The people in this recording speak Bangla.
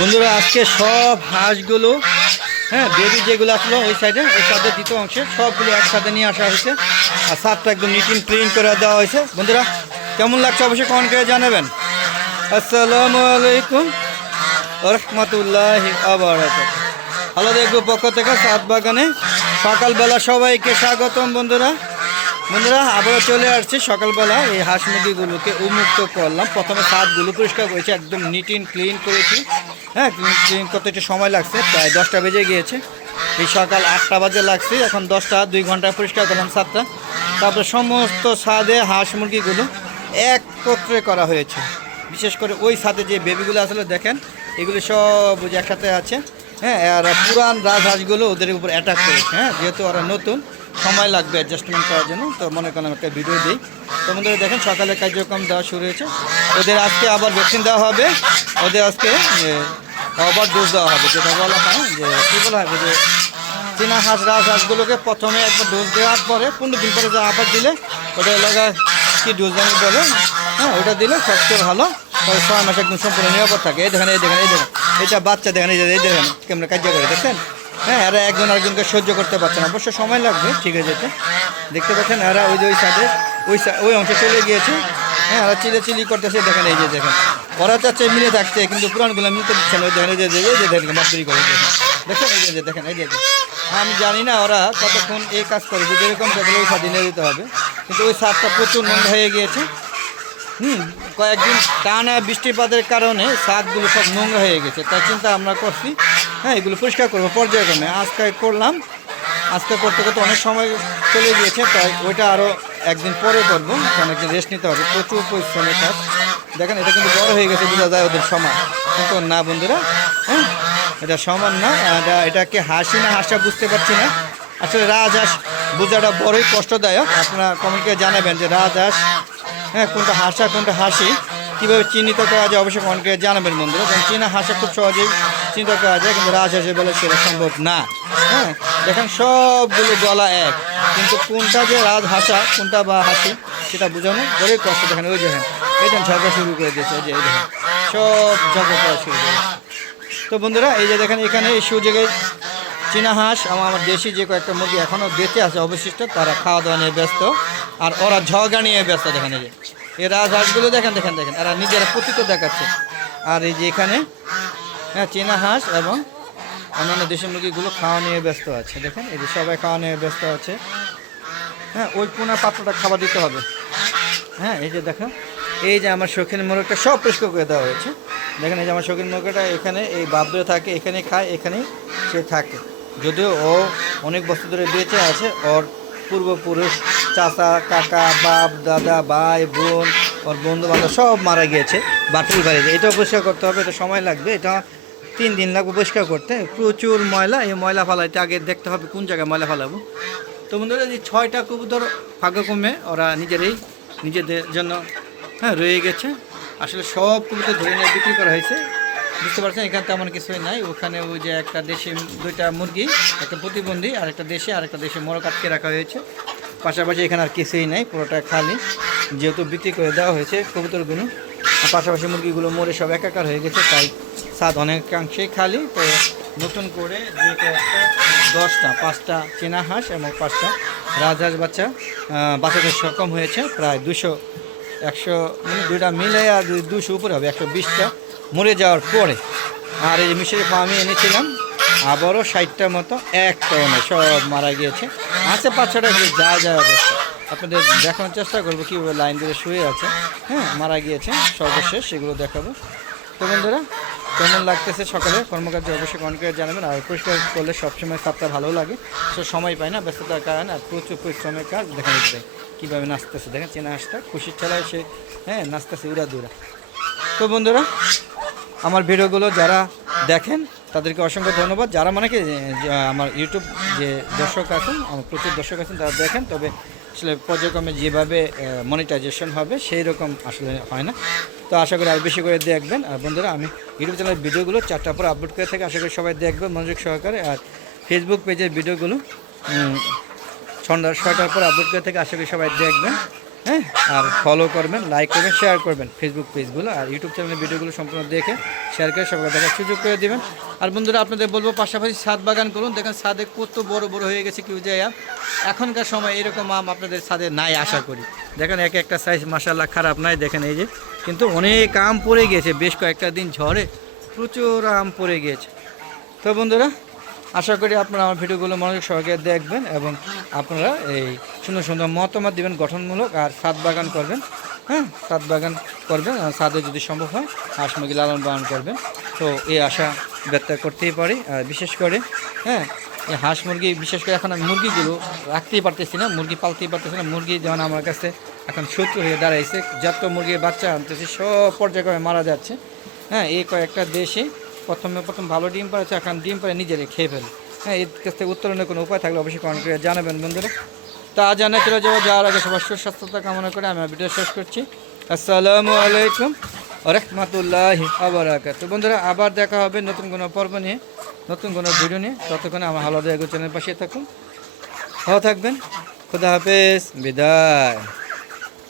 বন্ধুরা আজকে সব হাঁসগুলো, হ্যাঁ বেবি যেগুলো আসলো ওই সাইডে, ওই সাইডের দ্বিতীয় অংশে সবগুলো একসাথে নিয়ে আসা হয়েছে। আর ছাদটা একদম নিট অ্যান্ড ক্লিন করে দেওয়া হয়েছে। বন্ধুরা কেমন লাগছে অবশ্যই কমেন্ট করে জানাবেন। আসসালামু আলাইকুম রহমতুল্লাহি আবারাকাতুহু। ভালো দেখবো পক্ষ থেকে ছাদ বাগানে সকালবেলা সবাইকে স্বাগতম। বন্ধুরা আবারও চলে আসছি সকালবেলা। এই হাঁস মুরগিগুলোকে উন্মুক্ত করলাম। প্রথমে ছাদগুলো পরিষ্কার করেছি, একদম নিট অ্যান্ড ক্লিন করেছি। হ্যাঁ, ক্লিন করতে একটু সময় লাগছে, প্রায় 10টা বেজে গিয়েছে। এই সকাল 8টা বাজে লাগছে, এখন 10টা, 2 ঘন্টা পরিষ্কার করলাম ছাদটা। তারপরে সমস্ত ছাদে হাঁস মুরগিগুলো একত্রে করা হয়েছে। বিশেষ করে ওই ছাদে যে বেবিগুলো আসলে দেখেন, এগুলো সব একসাথে আছে। হ্যাঁ, আর পুরান রাজহাঁসগুলো ওদের উপর অ্যাটাক করেছে। হ্যাঁ, যেহেতু ওরা নতুন, সময় লাগবে অ্যাডজাস্টমেন্ট করার জন্য। তো মনে করেন একটা ভিডিও দিই। তো আমাদের দেখেন সকালে কার্যক্রম দেওয়া শুরু হয়েছে। ওদের আজকে আবার ভ্যাকসিন দেওয়া হবে। ওদের আজকে আবার ডোজ দেওয়া হবে, যেটা বলা হয় যে কী বলা হবে, যে চীনা হাঁস রাজহাঁসগুলোকে প্রথমে একবার ডোজ দেওয়ার পরে 15 দিন পরে আবার দিলে ওটা এলাকা কি ডোজ জানি বলে, হ্যাঁ ওটা দিলে সবচেয়ে ভালো। তবে 6 মাস একদম সম্পূর্ণ নিরাপদ থাকে। এই দেখেন এটা বাচ্চা দেখেন, এই দেখেন কেমন কার্য করে, দেখছেন? হ্যাঁ, এরা একজন আরেকজনকে সহ্য করতে পারছে না, অবশ্য সময় লাগবে ঠিক আছে যেতে। দেখতে পাচ্ছেন এরা ওই সাইডে ওই অংশে চলে গিয়েছে। হ্যাঁ, এরা চিলি করতেছে। দেখেন এই যে দেখেন, ওরা চাচ্ছে মিলে থাকতে, কিন্তু পুরানগুলো মিলতে দিচ্ছে না। ওই দেখেন এই যে মাতবরি করে দেখেন এই যে দেখেন এই যে। আমি জানি না ওরা কতক্ষণ এই কাজ করে, যদি এরকম দেখলে ওই স্বাধীনে দিতে হবে। কিন্তু ওই ছাদটা প্রচুর নোংরা হয়ে গিয়েছে। কয়েকদিন টানা বৃষ্টিপাতের কারণে ছাদগুলো সব নোংরা হয়ে গেছে। তাই চিন্তা আমরা করছি, হ্যাঁ এগুলো পরিষ্কার করবো পর্যায়ক্রমে। আজকে করলাম, আজকে করতে করতে অনেক সময় চলে গিয়েছে, তাই ওইটা আরও একদিন পরে করবো। অনেকদিন রেস্ট নিতে হবে, প্রচুর পরিশ্রমের কাজ। দেখেন এটা কিন্তু বড় হয়ে গেছে, বোঝা যায় ওদের সমান, কিন্তু না বন্ধুরা। হ্যাঁ, এটা সমান না, এটাকে হাসি না হাসা বুঝতে পারছি না। আসলে রাজহাঁস বোঝাটা বড়ই কষ্টদায়ক। আপনারা কমেন্ট করে জানাবেন যে রাজহাঁস, হ্যাঁ কোনটা হাসা কোনটা হাসি কীভাবে চিহ্নিত করা যায়, অবশ্যই অনেকে জানাবেন বন্ধুরা। কারণ চীনা হাসা খুব সহজেই চিহ্নিত করা যায়, কিন্তু রাজহাঁসের বেলা সেটা সম্ভব না। হ্যাঁ, দেখেন সবগুলো গলা এক, কিন্তু কোনটা যে রাজহাঁসা কোনটা বা হাসি সেটা বোঝানো বড়ই কষ্ট। দেখেন ওই দেখেন এই দেখেন ঝগড়া শুরু করে দিয়েছে, ওই যে এই দেখেন সব ঝগড়া করা শুরু করে। তো বন্ধুরা এই যে দেখেন এখানে এই সুযোগে চীনা হাঁস আমার দেশি যে কয়েকটা মুরগি এখনও বেঁচে আছে অবশিষ্ট, তারা খাওয়া দাওয়া নিয়ে ব্যস্ত, আর ওরা ঝগড়া নিয়ে ব্যস্ত। দেখেন এই রাজহাঁসগুলো দেখেন এরা নিজেরা পতিত দেখাচ্ছে। আর এই যে এখানে হ্যাঁ চীনা হাঁস এবং অন্যান্য দেশি মুরগিগুলো খাওয়া নিয়ে ব্যস্ত আছে। দেখেন এই যে সবাই খাওয়া নিয়ে ব্যস্ত আছে। হ্যাঁ, ওই পোনা পাত্রটা খাবার দিতে হবে। হ্যাঁ, এই যে দেখেন এই যে আমার শৌখিন মুরগিটা সব পরিষ্কার করে দেওয়া হয়েছে। দেখেন এই যে আমার শৌখিন মুরগিটা এখানে এই বাপ ধরে থাকে, এখানে খায়, এখানেই সে থাকে। যদিও ও অনেক বছর ধরে বেঁচে আছে, ওর পূর্বপুরুষ চাচা কাকা বাপ দাদা ভাই বোন ওর বন্ধু বান্ধব সব মারা গিয়েছে বাটুল বাড়িতে। এটাও পরিষ্কার করতে হবে, এটা সময় লাগবে, এটা 3 দিন লাগবে পরিষ্কার করতে। প্রচুর ময়লা, এই ময়লা ফালাইতে আগে দেখতে হবে কোন জায়গায় ময়লা ফালাবো। তো বন্ধুরা এই 6টা কবুতর ভাগ্যক্রমে ওরা নিজেদের জন্য হ্যাঁ রয়ে গেছে। আসলে সব কবুতর ধরে নিয়ে বিক্রি করা হয়েছে, বুঝতে পারছেন। এখানে তেমন কিছুই নাই। ওখানে ওই যে একটা দেশি 2টা মুরগি, একটা প্রতিবন্ধী আর একটা দেশি মোরগ আটকে রাখা হয়েছে। পাশাপাশি এখানে আর কিছুই নাই, পুরোটা খালি, যেহেতু বিক্রি করে দেওয়া হয়েছে কবুতরগুলো। পাশাপাশি মুরগিগুলো মরে সব একাকার হয়ে গেছে, তাই ছাদ অনেকাংশেই খালি। তো নতুন করে যে কয়েকটা 5টা চীনা হাঁস এবং 5টা রাজহাঁস বাচ্চাদের সক্ষম হয়েছে। প্রায় 100 মানে 2টা মিলে আর 200 উপরে হবে, 120টা মরে যাওয়ার পরে। আর এই যে মিশরি ফার্মে এনেছিলাম আবারও 60টার মতো, একটাও নয়, সব মারা গিয়েছে। আছে 5-6টা যা অবস্থা, আপনাদের দেখানোর চেষ্টা করবো কীভাবে লাইন ধরে শুয়ে আছে। হ্যাঁ, মারা গিয়েছে সর্বশেষ, সেগুলো দেখাবো। তো বন্ধুরা কেমন লাগতেছে সকালে কর্মকার্য অবশ্যই কমেন্ট করে জানাবেন। আর পরিষ্কার করলে সবসময় ছাদটা ভালো লাগে, সে সময় পায় না ব্যস্ততার কারণে, আর প্রচুর পরিশ্রমের কাজ। দেখেন কীভাবে নাচতেছে, দেখেন চেনা হাঁসটা খুশির ঠেলায় সে হ্যাঁ নাচতেছে উড়া দুরা। তো বন্ধুরা আমার ভিডিওগুলো যারা দেখেন তাদেরকে অসংখ্য ধন্যবাদ। যারা মানে কি আমার ইউটিউব যে দর্শক আছেন, আমার প্রচুর দর্শক আছেন, তারা দেখেন, তবে আসলে পর্যায়ক্রমে যেভাবে মনিটাইজেশন হবে সেই রকম আসলে হয় না। তো আশা করি আর বেশি করে দেখবেন। আর বন্ধুরা আমি ইউটিউব চ্যানেলের ভিডিওগুলো 4টার পর আপলোড করে থাকি, আশা করি সবাই দেখবেন মনোযোগ সহকারে। আর ফেসবুক পেজের ভিডিওগুলো সন্ধ্যা 6টার পর আপলোড করে থাকি, আশা করি সবাই দেখবেন। হ্যাঁ, আর ফলো করবেন, লাইক করবেন, শেয়ার করবেন ফেসবুক পেজগুলো, আর ইউটিউব চ্যানেলের ভিডিওগুলো সম্পূর্ণ দেখে শেয়ার করে সবাই দেখার সুযোগ করে দেবেন। আর বন্ধুরা আপনাদের বলবো পাশাপাশি ছাদ বাগান করুন। দেখেন ছাদে কত বড় বড় হয়ে গেছে কেউ যায় আম। এখনকার সময় এরকম আম আপনাদের ছাদে নাই আশা করি। দেখেন এক একটা সাইজ মাশাআল্লাহ খারাপ নাই, দেখেন এই যে, কিন্তু অনেক আম পড়ে গিয়েছে বেশ কয়েকটা দিন ঝড়ে, প্রচুর আম পড়ে গিয়েছে। তো বন্ধুরা আশা করি আপনারা আমার ভিডিওগুলো মনোযোগ সহকারে দেখবেন এবং আপনারা এই সুন্দর সুন্দর মতামত দেবেন গঠনমূলক, আর ছাদ বাগান করবেন। হ্যাঁ, ছাদ বাগান করবেন, আর ছাদে যদি সম্ভব হয় হাঁস মুরগি লালন পালন করবেন। তো এই আশা ব্যক্ত করতেই পারি। আর বিশেষ করে হ্যাঁ, এই হাঁস মুরগি বিশেষ করে এখন আমি মুরগিগুলো রাখতেই পারতেছি না, মুরগি পালতেই পারতেছি না। মুরগি যেমন আমার কাছে এখন শত্রু হয়ে দাঁড়াইছে, যত মুরগির বাচ্চা আনতেছি সব পর্যায়ক্রমে মারা যাচ্ছে। হ্যাঁ, এই কয়েকটা দেশে প্রথম ভালো ডিম পাড়েছে, এখন ডিম পাড়ে নিজেরাই খেয়ে ফেলে। হ্যাঁ, এর কাছ থেকে উত্তরণের কোনো উপায় থাকলে অবশ্যই কমেন্ট করে জানাবেন বন্ধুরা। তা জানা চলে যাওয়ার আগে সবার সুস্বাস্থ্যতা কামনা করে আমি ভিডিও শেষ করছি। আসসালামু আলাইকুম ওয়া রাহমাতুল্লাহি ওয়া বারাকাতুহু। বন্ধুরা আবার দেখা হবে নতুন কোনো পর্ব নিয়ে, নতুন কোনো ভিডিও নিয়ে। ততক্ষণে আমার হালাদা এগো চ্যানেল পাশে থাকুন, ভালো থাকবেন। খুদা হাফেজ, বিদায়।